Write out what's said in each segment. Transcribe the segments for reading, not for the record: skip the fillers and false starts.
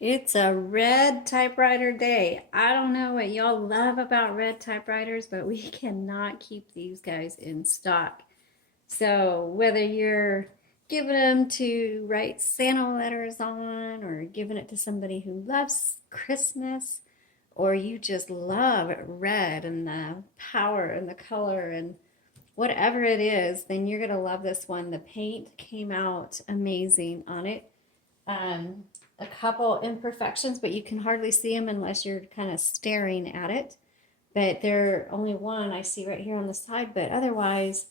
It's a red typewriter day. I don't know what y'all love about red typewriters, but we cannot keep these guys in stock. So whether you're giving them to write Santa letters on, or giving it to somebody who loves Christmas, or you just love red and the power and the color and whatever it is, then you're going to love this one. The paint came out amazing on it. um, a couple imperfections, but you can hardly see them unless you're kind of staring at it. But there only one I see right here on the side, but otherwise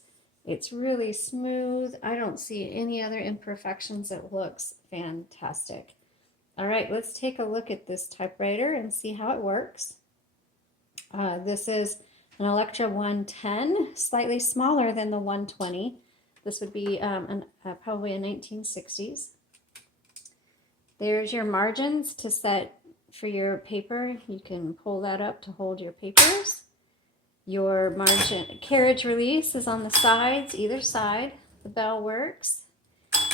it's really smooth. I don't see any other imperfections. It looks fantastic. All right, let's take a look at this typewriter and see how it works. This is an Electra 110, slightly smaller than the 120. This would be probably a 1960s. There's your margins to set for your paper. You can pull that up to hold your papers. Your margin carriage release is on the sides, either side. The bell works.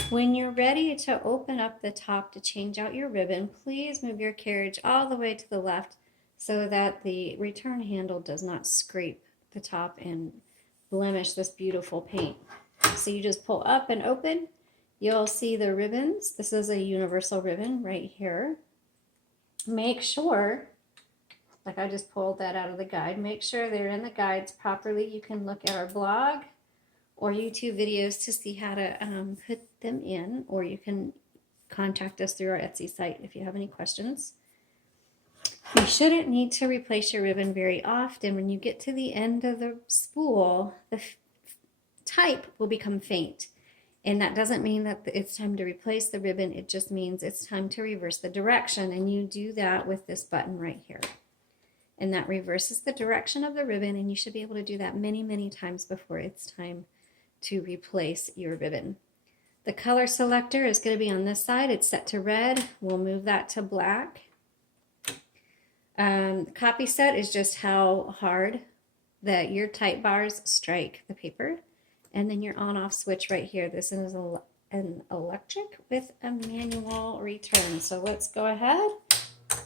When you're ready to open up the top to change out your ribbon, please move your carriage all the way to the left so that the return handle does not scrape the top and blemish this beautiful paint. So you just pull up and open. You'll see the ribbons. This is a universal ribbon right here. Make sure, like I just pulled that out of the guide, make sure they're in the guides properly. You can look at our blog or YouTube videos to see how to put them in, or you can contact us through our Etsy site if you have any questions. You shouldn't need to replace your ribbon very often. When you get to the end of the spool, the type will become faint. And that doesn't mean that it's time to replace the ribbon. It just means it's time to reverse the direction. And you do that with this button right here. And that reverses the direction of the ribbon. And you should be able to do that many, many times before it's time to replace your ribbon. The color selector is going to be on this side. It's set to red. We'll move that to black. The copy set is just how hard that your type bars strike the paper. And then your on-off switch right here. This is an electric with a manual return. So let's go ahead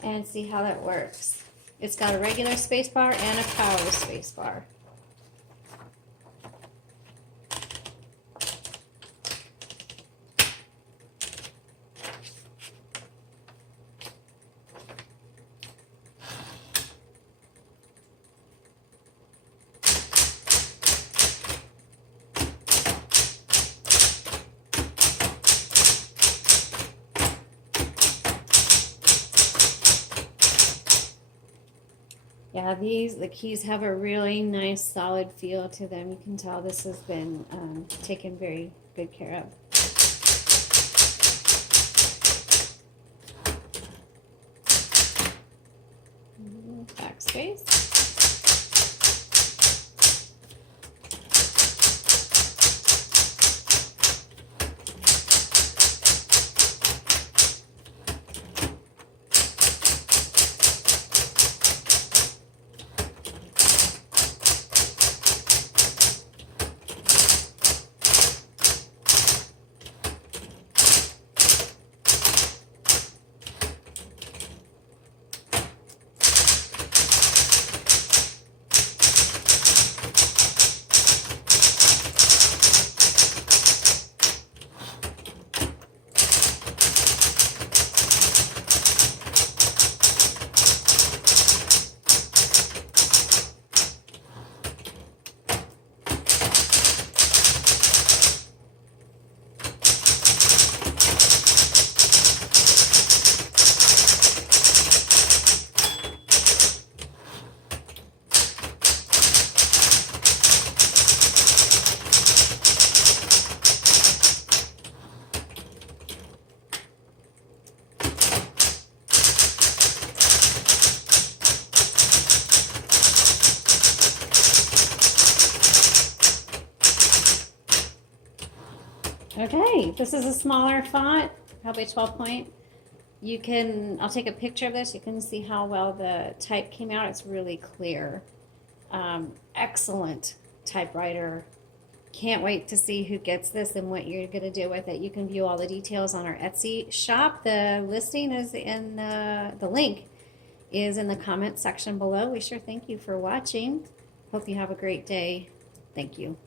and see how that works. It's got a regular space bar and a power space bar. Yeah, the keys have a really nice solid feel to them. You can tell this has been taken very good care of. Backspace. Okay, this is a smaller font, probably 12 point. I'll take a picture of this. You can see how well the type came out. It's really clear. Excellent typewriter. Can't wait to see who gets this and what you're going to do with it. You can view all the details on our Etsy shop. The listing is in the link is in the comment section below. We sure thank you for watching. Hope you have a great day. Thank you.